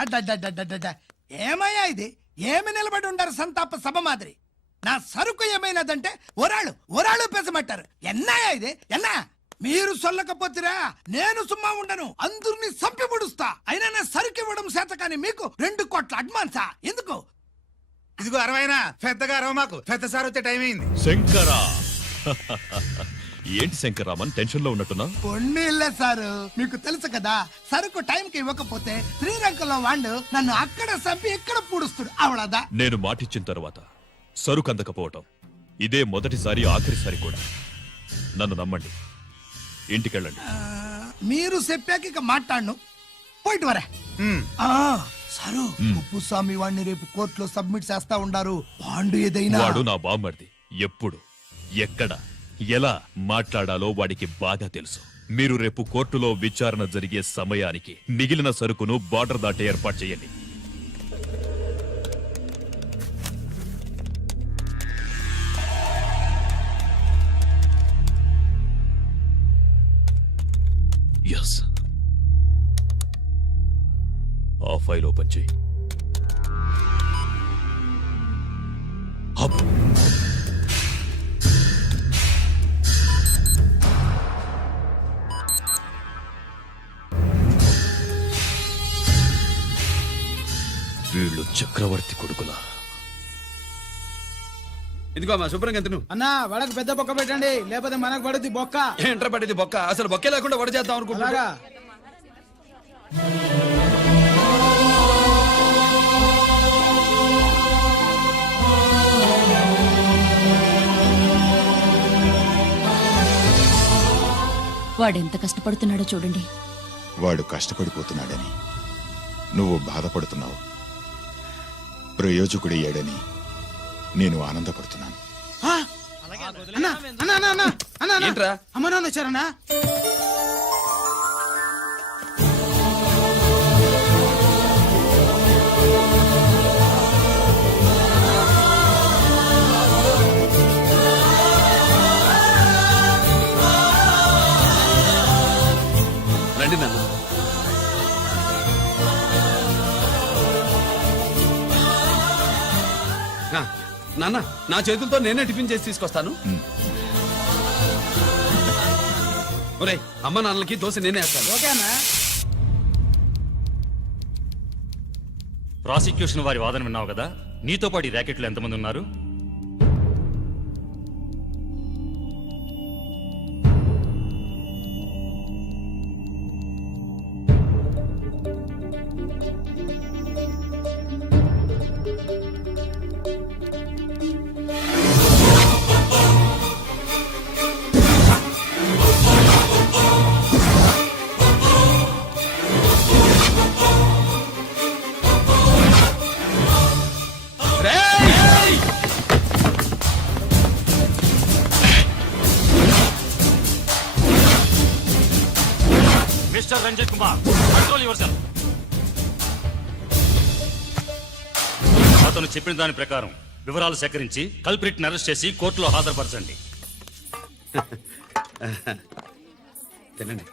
అడ్డడ్డడ్డడ్డడ్డ. ఏమయ్యా ఇది? ఏమి నిలబడి ఉండారు సంతాప సభ మాదిరి? నా సరుకు ఏమైనదంటే ఒరాళ్ళు పెసమంటారు. ఎన్నాయా ఇది? ఎన్నా మీరు సొల్లకపోతిరా నేను సుమ్మా ఉండను, అందరినీ సంపి ముడుస్తా. అయినా నా సరుకు ఇవ్వడం చేత కానీ మీకు 2 కోట్ల అడ్వాన్సా? ఎందుకు? ఇదిగో 60 పెద్దగా 60 మాకు పెద్ద సార్ వచ్చే టైం అయింది. శంకరా ఏంటి శంకరామన్ టెన్షన్ లో ఉన్నట్టున్నా? పొన్నీళ్ళే సారు, మీకు తెలుసు కదా, సరుకు టైంకి ఇవ్వకపోతే శ్రీరంగంలో వాండు నన్ను అక్కడ సంపి ఇక్కడ పూడుస్తుడు. అవడదా? నేను మాటిచ్చిన తర్వాత సరుకు అందకపోవటం ఇదే మొదటిసారి ఆఖరిసారి కూడా. నన్ను నమ్మండి, ఇంటికెళ్ళండి. మీరు చెప్పాక ఇక మాట్లాడను. పోయిట్ వరా. సారు, కుప్పుస్వామి వాడిని రేపు కోర్టులో సబ్మిట్ చేస్తా ఉండారు. వాండు ఏదైనా వాడు నా బామ్మర్ది. ఎప్పుడు ఎక్కడ ఎలా మాట్లాడాలో వాడికి బాగా తెలుసు. మీరు రేపు కోర్టులో విచారణ జరిగే సమయానికి మిగిలిన సరుకును బార్డర్ దాటే ఏర్పాటు చేయండి. ఎస్, ఆ ఫైల్ ఓపెన్ చేయి. హబ్. వీళ్ళు చక్రవర్తి కొడుకులా. ఇదిగో మా శుభ్రంగా ఎంత అన్నా వడకు పెద్ద బొక్క పెట్టండి, లేకపోతే మనకు పడుద్ది బొక్క. ఏంట్రా పడింది బొక్క? అసలు బొక్కే లేకుండా వడ చేద్దాం అనుకుంటున్నారా? వాడెంత కష్టపడుతున్నాడో చూడండి. వాడు కష్టపడిపోతున్నాడని నువ్వు బాధపడుతున్నావు. ప్రయోజకుడయ్యాడని నేను ఆనందపడుతున్నాను. ఏంట్రా? అమ్మ నాన్న వచ్చారన్నా? రండి నాన్న. నాన్న, నా చేతులతో నేనే టిఫిన్ చేసి తీసుకొస్తాను. ఒరేయ్, అమ్మ నాన్నలకి దోశ నేనే వేస్తాను. ఓకేనా? ప్రాసిక్యూషన్ వారి వాదన విన్నావు కదా. నీతో పాటు ఈ ర్యాకెట్లో ఎంతమంది ఉన్నారు? Mister Ranjith Kumar, control yourself. అతను చెప్పిన దాని ప్రకారం వివరాలు సేకరించి కల్ప్రిట్ అరెస్ట్ చేసి కోర్టులో హాజరుపరచండి. తినండి.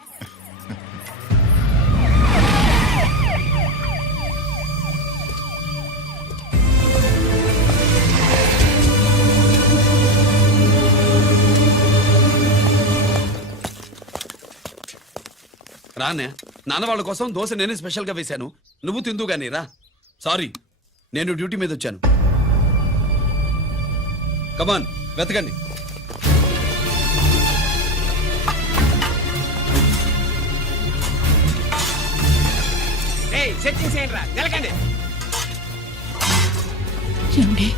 రానే, నాన్న వాళ్ళ కోసం దోశ నేనే స్పెషల్ గా వేశాను. నువ్వు తిందు గానీ రా. సారీ, నేను డ్యూటీ మీద వచ్చాను. కమాన్, వెతకండి. సెట్టింగ్స్ ఏంట్రా? నిలకండి. ఏమండి?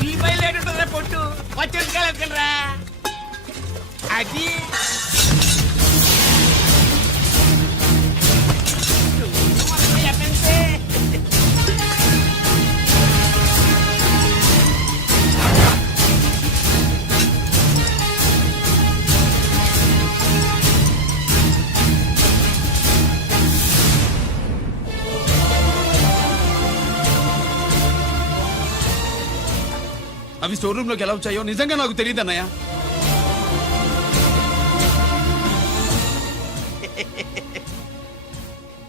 ఉల్లిపాయలు ఏంటుంటుందిరా పొట్టు? పచ్చిమిరపకాయలు ఎత్తుకెళ్ళరా. అది అవి స్టోర్ రూమ్ లోకి ఎలా వచ్చాయో నిజంగా నాకు తెలియదు అన్నయ్య.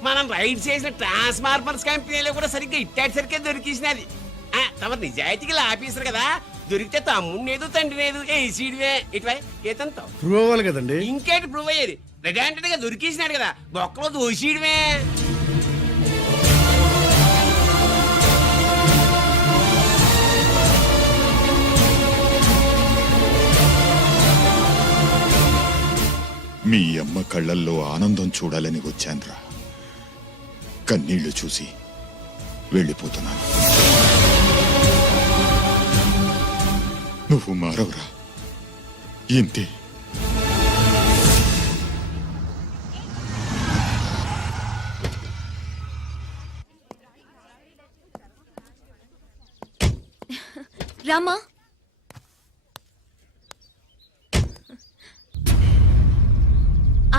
మనం రైడ్ చేసిన ట్రాన్స్ఫార్మర్స్ కంపెనీలో కూడా సరిగ్గా ఇట్టాడు సరిగ్గా దొరికేసినది తమరు నిజాయితీగా ఆఫీసర్ కదా, దొరికితే తమ్ముడిని ఏదో తండ్రిని ఏదో ఏసీడివే ఇటువై ఏతంతో ప్రూవ్ అవ్వాలి కదండి. ఇంకేంటి ప్రూవ్ అయ్యేది? రెడీ గా దొరికేసినాడు కదా, బొక్కలో దోషీడివే. మీ అమ్మ కళ్ళల్లో ఆనందం చూడాలని వచ్చాన్రా. కన్నీళ్లు చూసి వెళ్ళిపోతున్నాను. నువ్వు మారవురా, ఇంతే. రామా,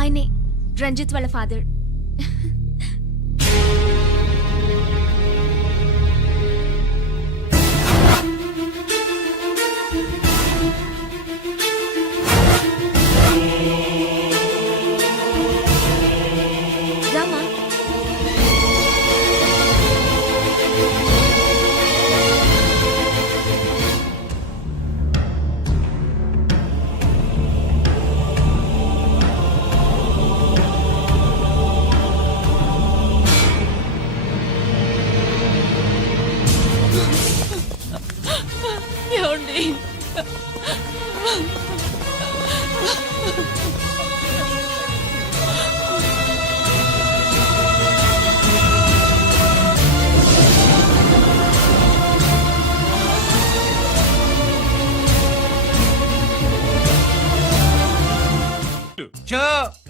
ఆయనే రంజిత్ వాళ్ళ ఫాదర్. రామా, ఏమండి? చో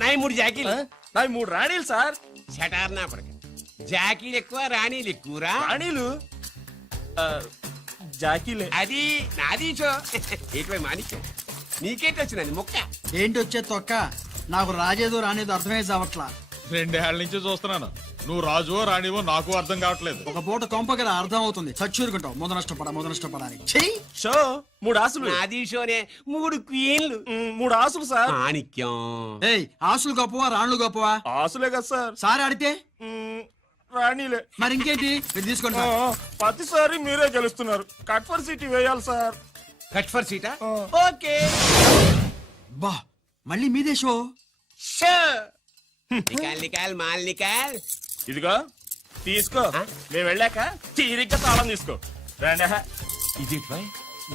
నాయి 3 జాకీలు. నావి 3 రాణీలు సార్. షటార్ నా పడక. జాకీలు ఎక్కువ రాణీలు ఎక్కువరా? రాణీలు జాకీలే. అది నాది చో. ఏటివై మాణిక్యం, నీకేంటి వచ్చినది మొక్క? ఏంటి వచ్చే తొక్క? నాకు రాజేదో రానేదో అర్థమే చావట్లా. 2 ఏళ్ల నుంచి చూస్తున్నాను. నువ్వు రాజువో రాణివో నాకు అర్థం కావట్లేదు. ఒక పూట కొంప కదా అర్థం అవుతుంది. చచ్చూరుకుంటావు. ముద నష్టపడాలి. చెయ్యి. షో 3 ఆసులు. నాది షోనే 3 క్వీన్లు. 3 ఆసులు సార్. మాణిక్యం. ఏయ్, ఆసులు గొప్పవా రాణులు గొప్పవా? ఆసులే కదా సార్. సారి ఆడితే రాణీలే. మరి ఇంకేంటి? ఇది తీసుకోండి. ప్రతిసారి మీరే గెలుస్తున్నారు. కట్ ఫర్ సిటీ వేయాలి సార్. కట్ ఫర్ సీటా? ఓకే. బా, మళ్ళీ మీదే షో. షో. నికాల్ నికాల్ మాల్ నికాల్. ఇదిగో తీసుకో. మేము వెళ్ళాక తీరిగ్గా తాళం తీసుకో. రండి. ఇది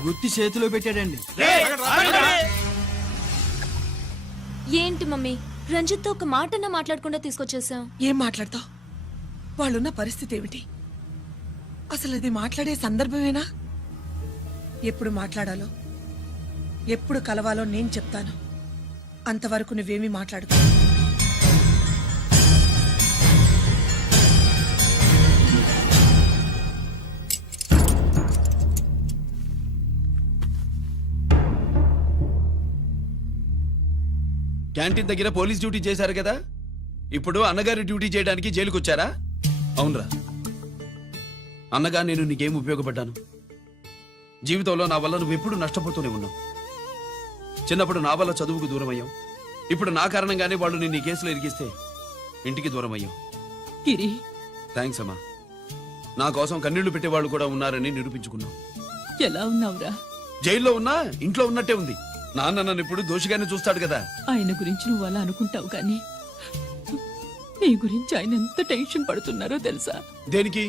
గుత్తి చేతిలో పెట్టాడండి. ఏంటి మమ్మీ, రంజిత్తో ఒక మాటన్నా మాట్లాడకుండా తీసుకొచ్చేసాం. ఏం మాట్లాడతావు? వాళ్ళున్న పరిస్థితి ఏమిటి? అసలు అది మాట్లాడే సందర్భమేనా? ఎప్పుడు మాట్లాడాలో, ఎప్పుడు కలవాలో నేను చెప్తాను. అంతవరకు నువ్వేమీ మాట్లాడుకో. క్యాంటీన్ దగ్గర పోలీస్ డ్యూటీ చేశారు కదా, ఇప్పుడు అన్నగారి డ్యూటీ చేయడానికి జైలుకి వచ్చారా? అవునరా. అన్నగా నేను నీకేం ఉపయోగపడ్డాను? జీవితంలో నా వల్ల నువ్వు ఎప్పుడు నష్టపోతూనే ఉన్నావు. చిన్నప్పుడు నా వల్ల చదువుకు దూరం అయ్యావు. ఇప్పుడు నా కారణంగానే వాళ్ళు నిన్ను ఈ కేసులో ఇరికిస్తే ఇంటికి దూరం అయ్యావు. గిరి, థ్యాంక్స్ అమ్మా. నా కోసం కన్నీళ్లు పెట్టేవాళ్ళు కూడా ఉన్నారని నిరూపించుకున్నావు. ఎలా ఉన్నావురా? జైల్లో ఉన్నా ఇంట్లో ఉన్నట్టే ఉంది. నాన్న నన్ను ఇప్పుడు దోషిగానే చూస్తాడు కదా. ఆయన గురించి నువ్వు అలా అనుకుంటావు కానీ నీ గురించి ఆయన ఎంత టెన్షన్ పడుతున్నారో తెలుసా? దేనికి?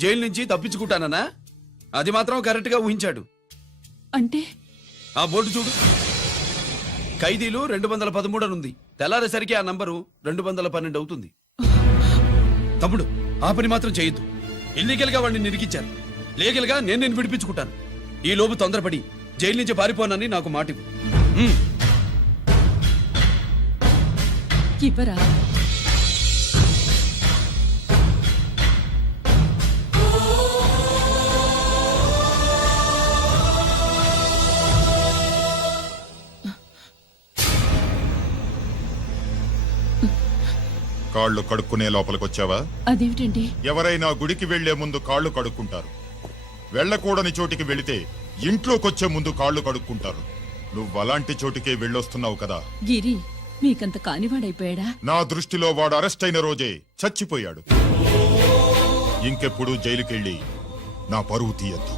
జైలు నుంచి తప్పించుకుంటానన్నా? అది మాత్రం కరెక్ట్ గా ఊహించాడు. అంటే ఆ బోర్డు చూడు. ఖైదీలు 213 అని ఉంది. తెల్లారేసరికి ఆ నంబరు 212 అవుతుంది. తమ్ముడు, ఆ పని మాత్రం చేయొద్దు. ఇల్లీగల్ గా వాడిని నిరికించారు. లీగల్ గా నేను విడిపించుకుంటాను. ఈ లోపు తొందరపడి జైలు నుంచి పారిపోనని నాకు మాట ఇవ్వు. ఇవ్వరా? కాళ్ళు కడుక్కునే లోపలికొచ్చావా? అదేమిటండి? ఎవరైనా గుడికి వెళ్లే ముందు కాళ్ళు కడుక్కుంటారు. వెళ్ళకూడని చోటికి వెళితే ఇంట్లోకొచ్చే ముందు కాళ్ళు కడుక్కుంటారు. నువ్వలాంటి చోటికే వెళ్ళొస్తున్నావు కదా. గిరి, మీకంత కానివాడైపోయాడా? నా దృష్టిలో వాడు అరెస్ట్ అయిన రోజే చచ్చిపోయాడు. ఇంకెప్పుడు జైలుకెళ్ళి నా పరువు తీయద్దు.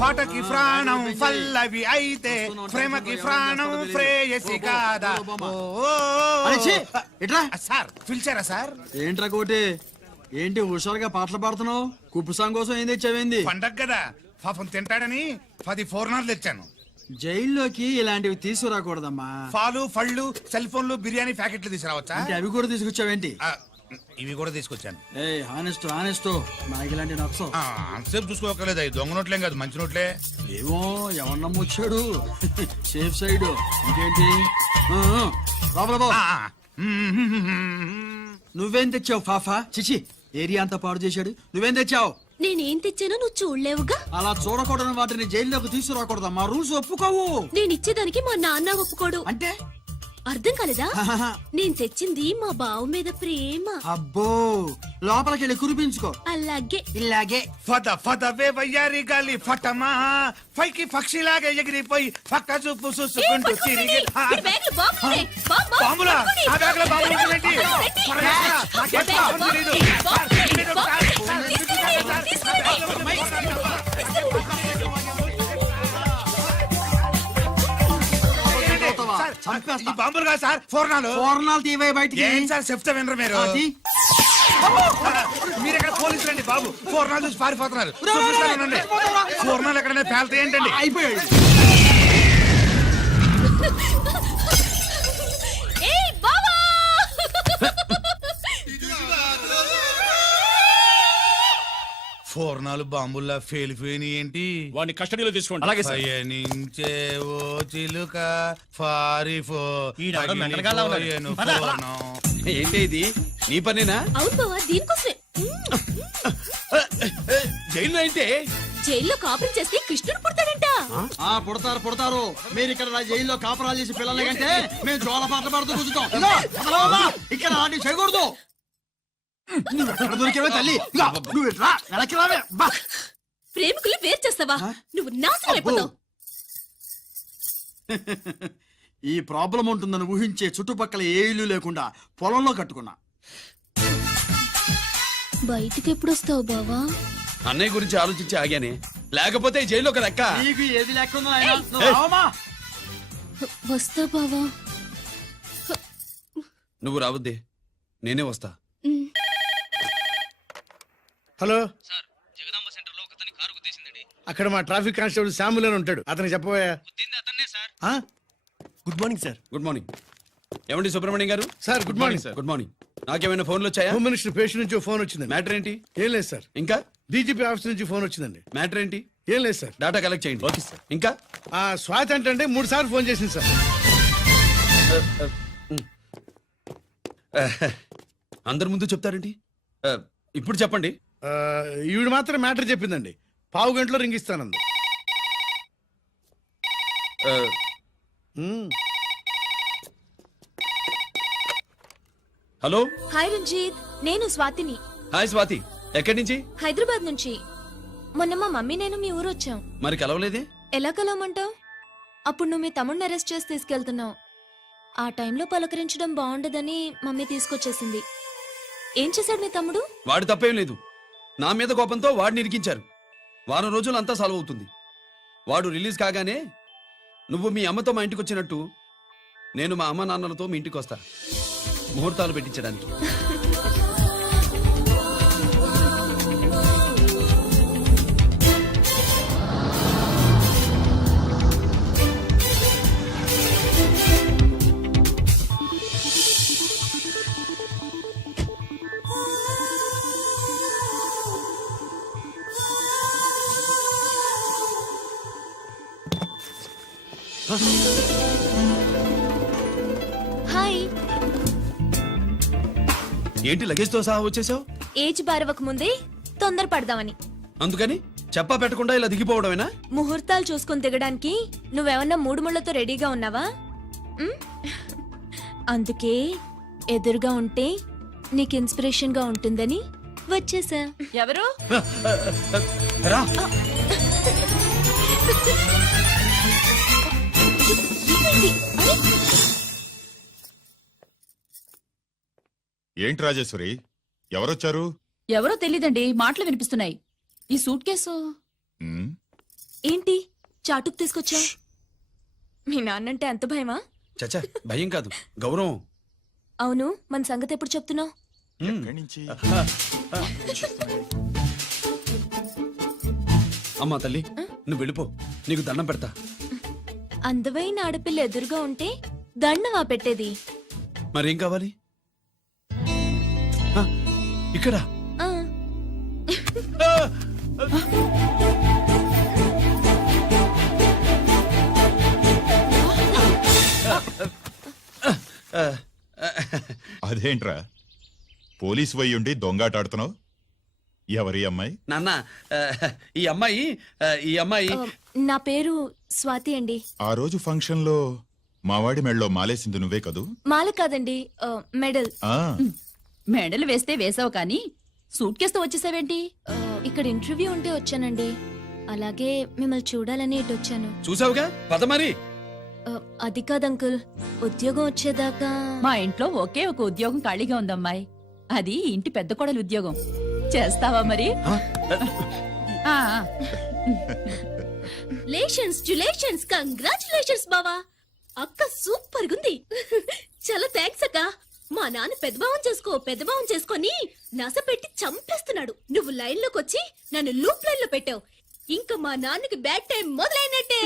పాటకి ప్రాణం పల్లవి అయితే ప్రేమకి ప్రాణం ప్రేయసి కాదా. అరే, ఛీ! ఇట్రా. సార్ పిలిచారా సార్? ఏంట్రా కోటి, ఏంటి హుషారుగా పాటలు పాడుతున్నావు? కుప్పు సాంగ్ కోసం ఏం తెచ్చావేంది? పండగ కదా పాపం తింటాడని 10 4 తెచ్చాను. జైల్లోకి ఇలాంటివి తీసుకురాకూడదమ్మా. పాలు పళ్ళు సెల్ ఫోన్లు బిర్యానీ ప్యాకెట్లు తీసుకురావచ్చా? అంటే అవి కూడా తీసుకొచ్చావేంటి? ఆ, ఇవి కూడా తీసుకొచ్చాను. ఏ హానెస్ట్ హానెస్ట్, మనకి ఇలాంటి నచ్చవు. అంతసేపు చూసుకోకలేదు, అవి దొంగ నోట్లేం కాదు, మంచి నోట్లే. ఏమో ఎవరు నమ్మొచ్చాడు. Safe side. ఇంకేంటి? ఆ, ఆ. లోపల పో. నువ్వేం తెచ్చావు ఫాఫా? చిచి, ఏరియా అంతా పాడు చేశాడు. నువ్వేం తెచ్చావు? నేనేం తెచ్చానో నువ్వు చూడలేవుగా. అలా చూడకూడని వాటిని జైల్లోకి తీసుకురాకూడదమ్మా. రూల్స్ ఒప్పుకోవు. నేనిచ్చేదానికి మా నాన్న ఒప్పుకోడు. అంటే అర్థం కాలేదా? నేను తెచ్చింది మా బావు మీద ప్రేమ. అబ్బో, లోపలికి వెళ్ళి కురిపించుకో. అలాగే ఇలాగే. ఫదవే వయ్యారి గాలి ఫటమా పైకి పక్షిలాగా ఎగిరిపోయి పక్క చూపు చూసుకుంటూ తిరిగి. బాంబులా? ఆ బ్యాగ్లో బాంబులు ఉంటుందేంటి? పరమేశ్వరా, నాకేం బాంబులు తెలీదు. ఈ బాంబులు కాదు సార్, ఫోర్నాలు. పూర్ణాలు తీవే బయటికి. ఏం సార్ చెప్తే వినరు మీరు? అది. మీరు ఎక్కడ పోలీసులు అండి బాబు? ఫోర్నాలు చూసి పారిపోతున్నారు. చూపిస్తానండి. ఫోర్నాలు ఎక్కడైనా పేల్తే ఏంటండి? అయిపోయాడు. ఏయ్ బావా! ఫోర్నాలు బాంబుల్లా ఫేలిపోయినాయి ఏంటి? వాడిని కస్టడీలో తీసుకోండి. పయనించే ఓ చిలుక పారిపో. పగిలిపోయేను ఫోర్నం. ఏంటి ఇది? నీ పనేనా? అవును బావా, దీనికోసమే. జైల్లో ఏంటి? జైల్లో కాపురం చేస్తే కృష్ణుడు పుడతాడంట. ఆ పుడతారు పుడతారు. మీరు ఇక్కడ నా జైల్లో కాపరాలు చేసి పిల్లల్ని కంటే మేము జోల పాటలు పాడుతూ కూర్చుంటాం. ఇదిగో, వదలవమ్మా. ఇక్కడ అలాంటివి చేయకూడదు. నువ్వు ఎక్కడ దొరికేవే తల్లి? ఇదిగో, నువ్వు ఇట్రా, వెనక్కి రావే. బా. ప్రేమికులు వేరు చేస్తావా? నువ్వు నాశనం అయిపోతావు. ఈ ప్రాబ్లం ఉంటుందని ఊహించే చుట్టుపక్కల ఏ ఇల్లు లేకుండా పొలంలో కట్టుకున్నా. బయటికి ఎప్పుడు వస్తావు బావా? అన్నయ్య గురించి ఆలోచించి ఆగానే, లేకపోతే ఈ జైల్లో ఒక లెక్క. నీకు ఏది లేకుండా నాయనా? నువ్వు రావమ్మా. వస్తా బావా. నువ్వు రావద్దే, నేనే వస్తా. హలో అక్కడ మా ట్రాఫిక్ కానిస్టేబుల్ శామ్యుల్ అని ఉంటాడు, అతను చెప్పబోయా. Good morning sir. Good morning. ఏమండి సుబ్రహ్మణ్యం గారు? Sir good morning sir. Good morning. నాకేమైనా ఫోన్లు వచ్చాయా? హోమ్ మినిస్టర్ పేషెంట్ నుంచి ఫోన్ వచ్చిందండి. మ్యాటర్ ఏంటి? ఏం లేదు సార్. ఇంకా డీజీపీ ఆఫీస్ నుంచి ఫోన్ వచ్చిందండి. మ్యాటర్ ఏంటి? ఏం లేదు సార్. డేటా కలెక్ట్ చేయండి. Okay sir. ఇంకా ఆ స్వాతి అంటే 3 సార్లు ఫోన్ చేసింది సార్. అందరి ముందు చెప్తారేంటి? ఇప్పుడు చెప్పండి. ఈవిడ మాత్రం మ్యాటర్ చెప్పిందండి. 1/2 గంటలో రింగ్ ఇస్తానంది. హలో. హాయ్ రంజిత్, నేను స్వాతిని. హాయ్ స్వాతి. ఎక్కడి నుంచి? హైదరాబాద్ నుంచి. మొన్న మా మమ్మీ నేను మీ ఊరు వచ్చాం. మరి కలవలేదే? ఎలా కలవమంటావు? అప్పుడు నువ్వు మీ తమ్ముడిని అరెస్ట్ చేసి తీసుకెళ్తున్నావు. ఆ టైంలో పలకరించడం బాగుండదని మమ్మీ తీసుకొచ్చేసింది. ఏం చేశాడు మీ తమ్ముడు? వాడి తప్పేం లేదు. నా మీద కోపంతో వాడిని ఇరికించారు. వారం రోజులు అంతా సాల్వ్ అవుతుంది. వాడు రిలీజ్ కాగానే నువ్వు మీ అమ్మతో మా ఇంటికి వచ్చినట్టు నేను మా అమ్మ నాన్నలతో మీ ఇంటికి వస్తా, ముహూర్తాలు పెట్టించడానికి. హాయ్. ఏంటి లగేజ్తో సహా వచ్చేసావు? ఏజ్ బారవక ముందే తొందర పడదామని. అందుకని చెప్పా పెట్టకుండా ఇలా దిగిపోవడమేనా? ముహూర్తాలు చూసుకొని దిగడానికి నువ్వేమన్నా 3 ముళ్ళతో రెడీగా ఉన్నావా? ఉమ్? అందుకే ఎదురుగా ఉంటే నీకు ఇన్స్పిరేషన్ గా ఉంటుందని వచ్చేసా. ఎవరు? రా. ఏంటి రాజేశ్వరి ఎవరొచ్చారు? ఎవరో తెలీదండి, మాటలు వినిపిస్తున్నాయి. ఈ సూట్ కేసు ఉమ్, ఏంటి చాటుకు తీసుకొచ్చా? మీ నాన్నంటే అంత భయమా? చచ్చా భయం కాదు, గౌరవం. అవును, మన సంగతి ఎప్పుడు చెప్తున్నావు? ఎక్కడి నుంచి? అమ్మా తల్లి, నువ్వు వెళ్ళిపో, నీకు దండం పెడతా. అందమైన ఆడపిల్ల ఎదురుగా ఉంటే దండవా పెట్టేది? మరేం కావాలి? ఆ, ఇక్కడ ఆ, అదేంట్రా పోలీసు వయ్యుండి దొంగాటాడుతున్నావు? ఎవరి అమ్మాయి? నాన్న, ఈ అమ్మాయి ఆ, నా పేరు స్వాతి అండి. ఆ రోజు ఫంక్షన్ లో మావాడి మెళ్ళలో మాలేసింది నువ్వే కదూ? మాల కాదండి, మెడల్. ఆ, మెడలు వేస్తే వేసావు కానీ సూట్ కేసుతో వచ్చేసావేంటి? ఇక్కడ ఇంటర్వ్యూ ఉంటే వచ్చానండి. అలాగే మిమ్మల్ని చూడాలని ఇటు వచ్చాను. చూసావుగా, పద మరి. అది కాదు అంకుల్, ఉద్యోగం వచ్చేదాకా. మా ఇంట్లో ఒకే ఒక ఉద్యోగం ఖాళీగా ఉందమ్మాయి, అది ఇంటి పెద్ద కోడలు ఉద్యోగం. చేస్తావా మరి? ఆ, లేషన్స్ కంగ్రాచులేషన్స్ బావా. అక్క సూపర్ గుంది. చాలా థ్యాంక్స్ అక్క. మా నాన్న పెద్దభావం చేసుకొని నస పెట్టి చంపేస్తున్నాడు. నువ్వు లైన్ లోకి వచ్చి నన్ను లూప్ లైన్ లో పెట్టావు. ఇంకా మా నాన్నకి బ్యాడ్ టైం మొదలైనట్టే.